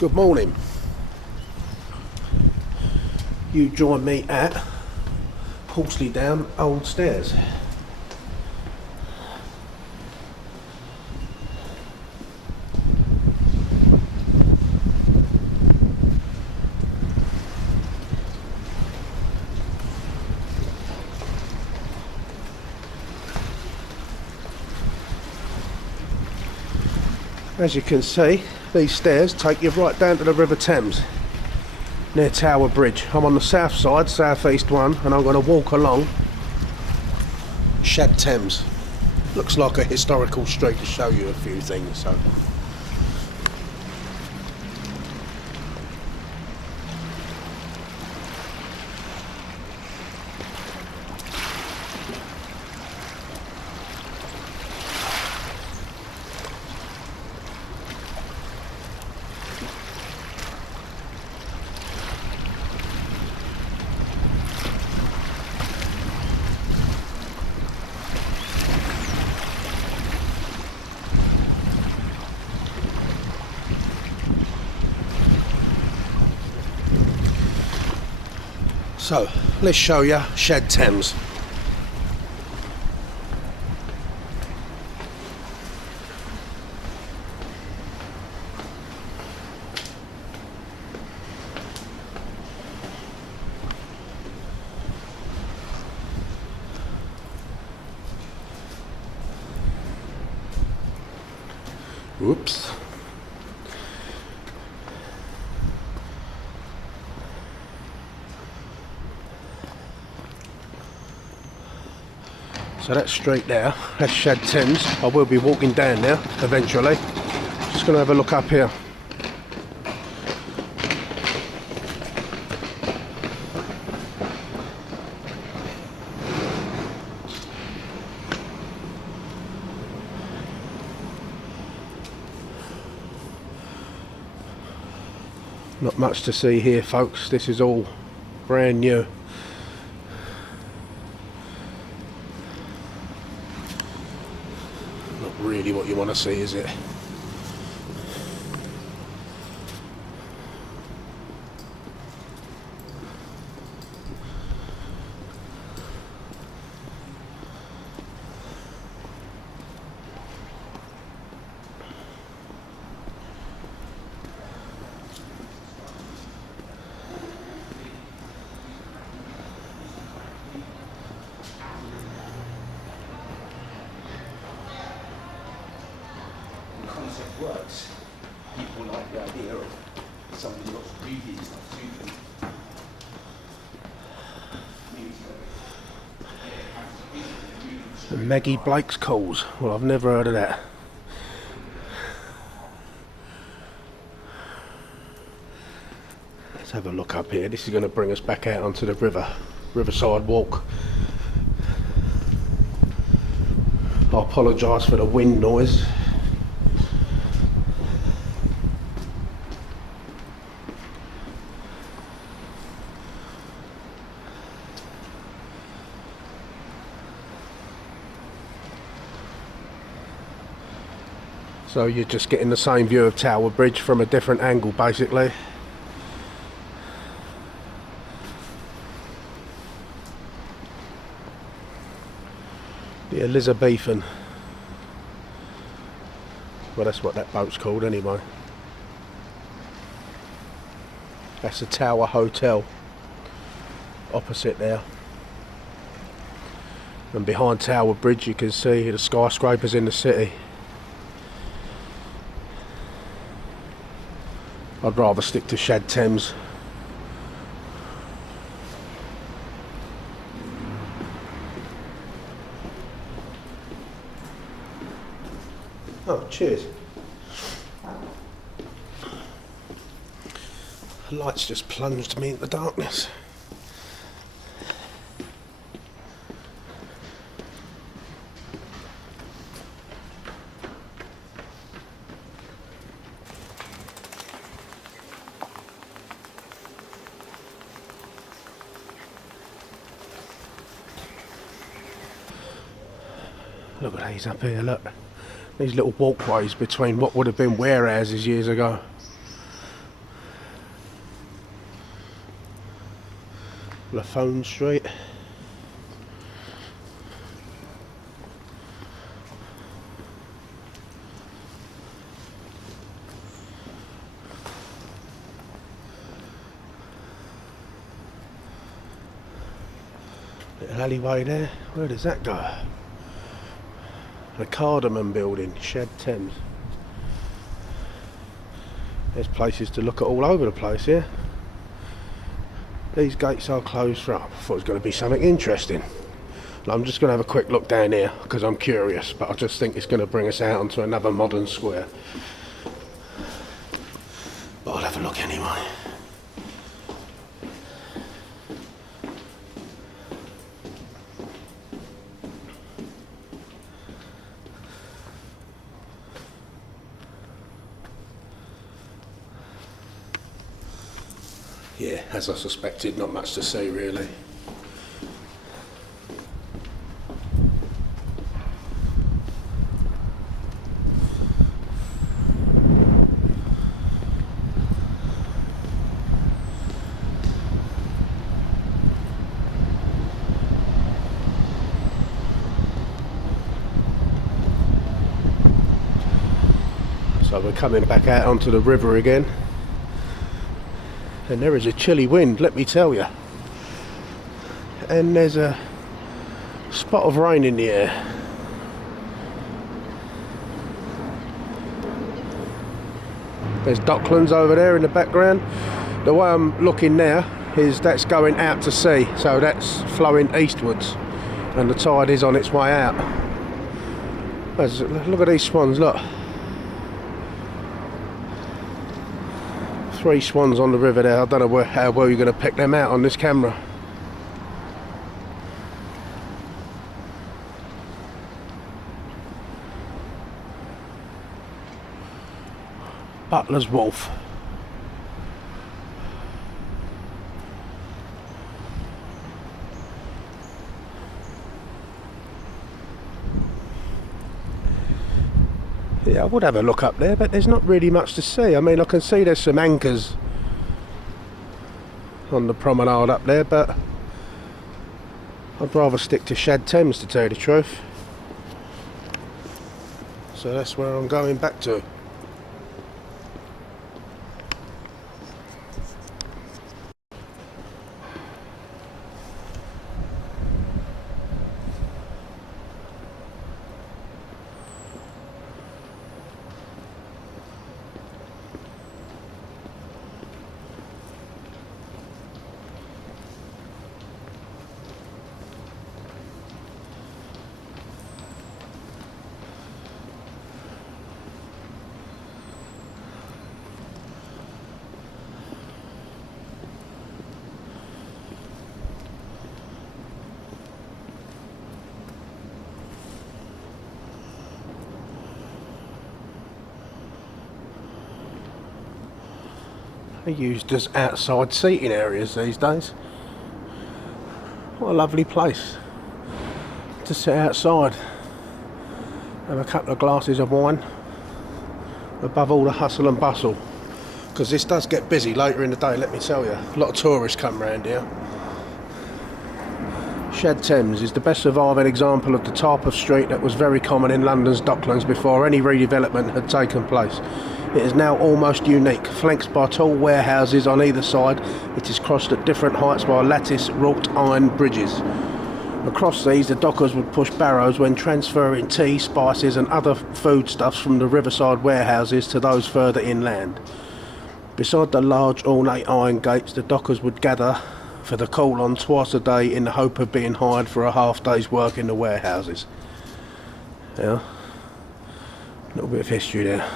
Good morning. You join me at Horsleydown Old Stairs. As you can see, these stairs take you right down to the River Thames, near Tower Bridge. I'm on the south side, southeast one, and I'm going to walk along Shad Thames. Looks like a historical street to show you a few things. So, let's show you Shad Thames. Whoops. So that street there, that's Shad Thames. I will be walking down there eventually. Just going to have a look up here. Not much to see here, folks. This is all brand new. Really what you want to see, is it? Works. People like the idea of somebody else reading stuff to them. Maggie Blake's calls. Well, I've never heard of that. Let's have a look up here. This is going to bring us back out onto the Riverside Walk. I apologise for the wind noise. So you're just getting the same view of Tower Bridge from a different angle, basically. The Elizabethan. Well, that's what that boat's called anyway. That's the Tower Hotel opposite there. And behind Tower Bridge you can see the skyscrapers in the city. I'd rather stick to Shad Thames. Oh, cheers. The lights just plunged me into darkness. Look at these up here, look. These little walkways between what would have been warehouses years ago. Lafone Street. Little alleyway there. Where does that go? The Cardamom building, Shad Thames. There's places to look at all over the place here. These gates are closed up. I thought it was going to be something interesting. And I'm just going to have a quick look down here because I'm curious, but I just think it's going to bring us out onto another modern square. But I'll have a look anyway. Yeah, as I suspected, not much to see really. So we're coming back out onto the river again. And there is a chilly wind, let me tell you. And there's a spot of rain in the air. There's Docklands over there in the background. The way I'm looking now is that's going out to sea, so that's flowing eastwards, and the tide is on its way out. Look at these swans, look. 3 swans on the river there. I don't know how well you're going to pick them out on this camera. Butler's Wolf. Yeah, I would have a look up there, but there's not really much to see. I mean, I can see there's some anchors on the promenade up there, but I'd rather stick to Shad Thames, to tell you the truth. So that's where I'm going back to. They're used as outside seating areas these days. What a lovely place to sit outside, have a couple of glasses of wine above all the hustle and bustle, because this does get busy later in the day, let me tell you. A lot of tourists come round here. Shad Thames is the best surviving example of the type of street that was very common in London's Docklands before any redevelopment had taken place. It is now almost unique, flanked by tall warehouses on either side. It is crossed at different heights by lattice wrought iron bridges. Across these, the dockers would push barrows when transferring tea, spices and other foodstuffs from the riverside warehouses to those further inland. Beside the large ornate iron gates, the dockers would gather for the call-on twice a day in the hope of being hired for a half day's work in the warehouses. Yeah, a little bit of history there.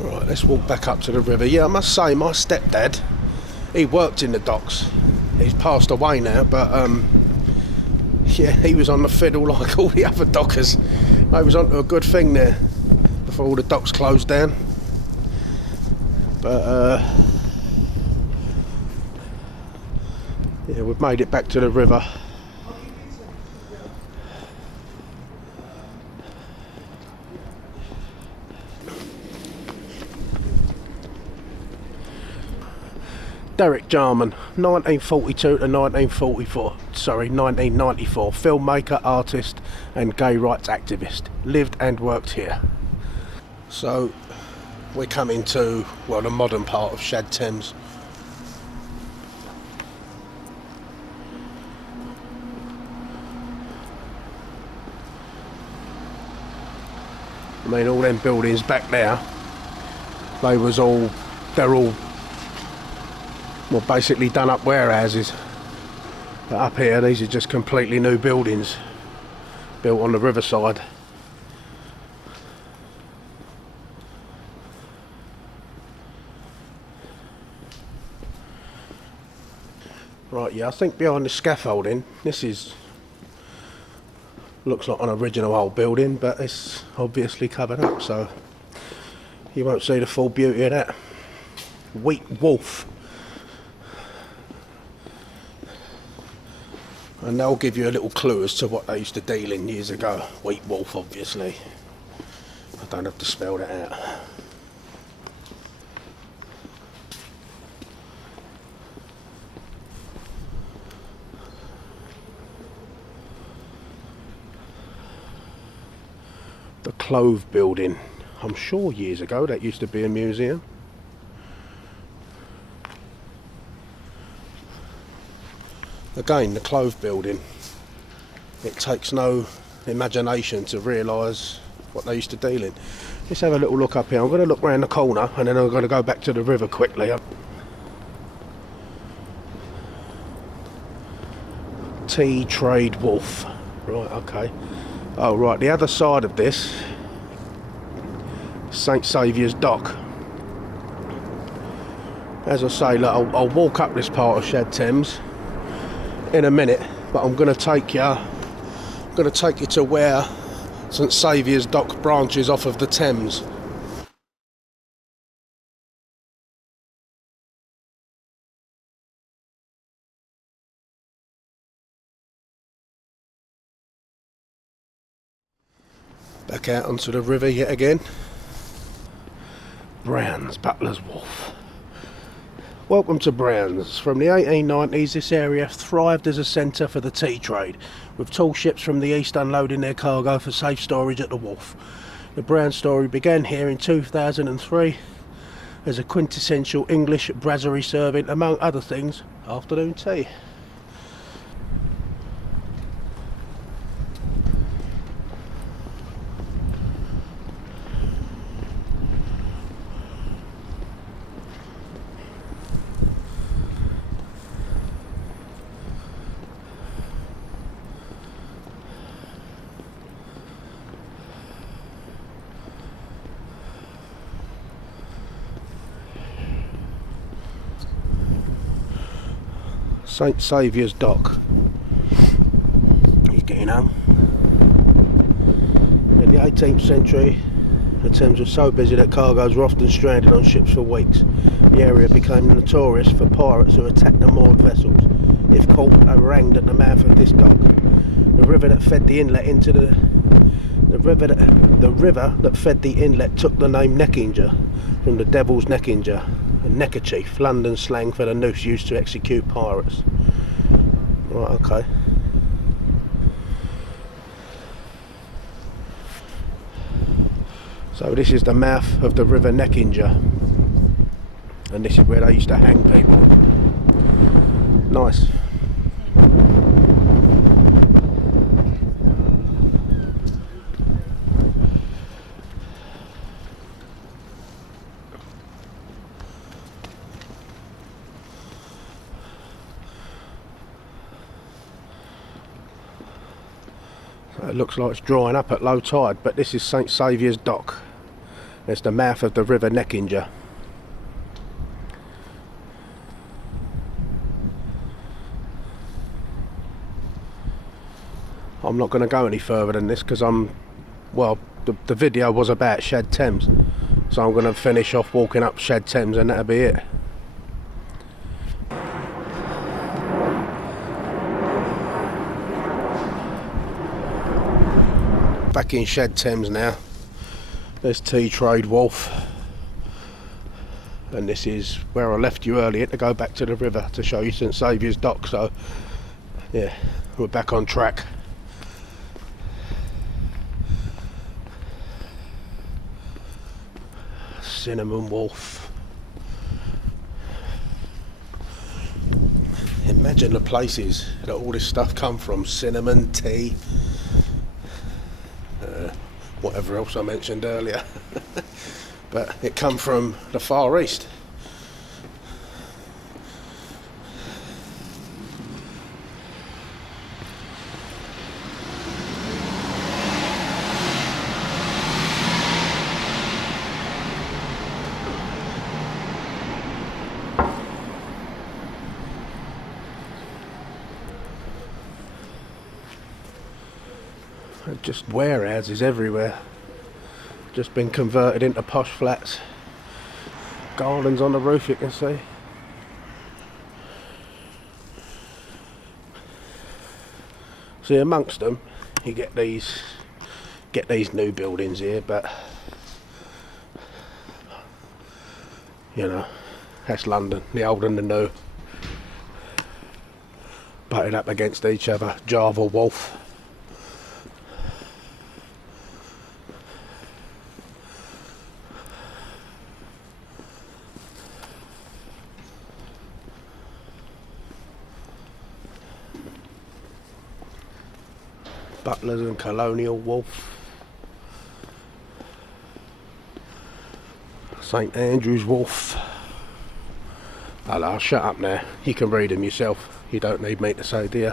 Right, let's walk back up to the river. Yeah, I must say, my stepdad, he worked in the docks. He's passed away now, but yeah, he was on the fiddle like all the other dockers. They was onto a good thing there before all the docks closed down. But yeah, we've made it back to the river. Derek Jarman, 1942 to 1944, sorry, 1994, filmmaker, artist and gay rights activist, lived and worked here. So we're coming to, well, the modern part of Shad Thames. I mean, all them buildings back there, they're all well, basically done up warehouses. But up here, these are just completely new buildings built on the riverside. Right, yeah, I think behind the scaffolding, looks like an original old building, but it's obviously covered up, so you won't see the full beauty of that. Wheat Wolf. And they'll give you a little clue as to what they used to deal in years ago. Wheat Wolf, obviously. I don't have to spell that out. The Clove Building. I'm sure years ago that used to be a museum. Again, the Clove Building. It takes no imagination to realise what they used to deal in. Let's have a little look up here. I'm going to look round the corner and then I'm going to go back to the river quickly. Tea Trade Wharf. Right, okay. Oh, right, the other side of this, St Saviour's Dock. As I say, look, I'll walk up this part of Shad Thames in a minute, but I'm going to take you to where St Saviour's Dock branches off of the Thames. Back out onto the river yet again. Brown's, Butler's Wharf. Welcome to Brown's. From the 1890s, this area thrived as a centre for the tea trade, with tall ships from the east unloading their cargo for safe storage at the wharf. The Brown story began here in 2003 as a quintessential English brasserie serving, among other things, afternoon tea. St Saviour's Dock. He's getting home. In the 18th century, the Thames was so busy that cargoes were often stranded on ships for weeks. The area became notorious for pirates who attacked the moored vessels. If caught, they were hanged at the mouth of this dock. The river that fed the inlet took the name Neckinger from the Devil's Neckinger, a neckerchief, London slang for the noose used to execute pirates. Right, okay. So this is the mouth of the River Neckinger, and this is where they used to hang people. Nice. It looks like it's drying up at low tide, but this is St Saviour's Dock. It's the mouth of the River Neckinger. I'm not going to go any further than this because the video was about Shad Thames. So I'm going to finish off walking up Shad Thames and that'll be it. Back in Shad Thames now. There's Tea Trade Wharf. And this is where I left you earlier to go back to the river to show you St Saviour's dock. So yeah, we're back on track. Cinnamon Wharf. Imagine the places that all this stuff come from. Cinnamon, tea, whatever else I mentioned earlier. But it come from the Far East. Just warehouses everywhere. Just been converted into posh flats. Gardens on the roof, you can see. See, amongst them you get these new buildings here, but you know, that's London, the old and the new, butted up against each other. Java Wharf. Butlers and Colonial Wharf. St Andrew's Wharf. I'll shut up now. You can read them yourself. You don't need me to say, do you?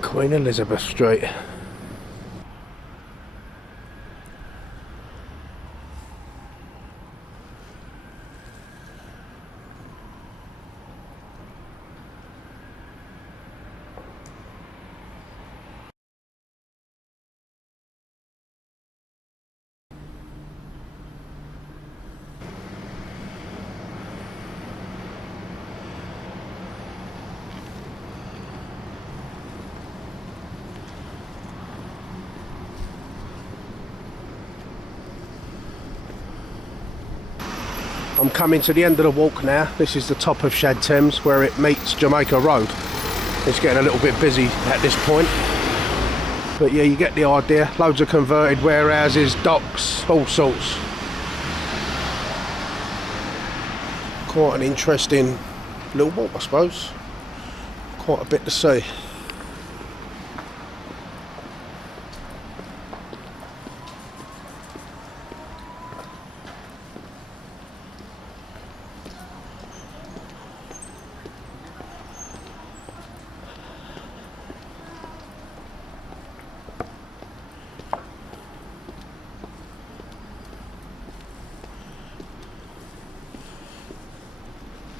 Queen Elizabeth Street. I'm coming to the end of the walk now. This is the top of Shad Thames where it meets Jamaica Road. It's getting a little bit busy at this point. But yeah, you get the idea. Loads of converted warehouses, docks, all sorts. Quite an interesting little walk, I suppose. Quite a bit to see.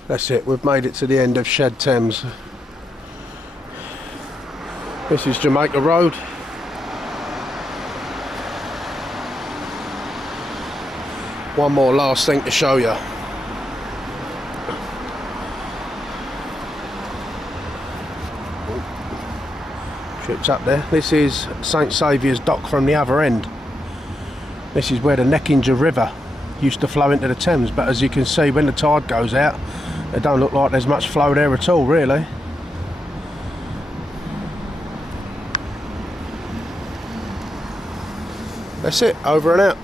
That's it, we've made it to the end of Shad Thames. This is Jamaica Road. One more last thing to show you. Ship's up there. This is St Saviour's dock from the other end. This is where the Neckinger River used to flow into the Thames, but as you can see, when the tide goes out, it don't look like there's much flow there at all, really. That's it, over and out.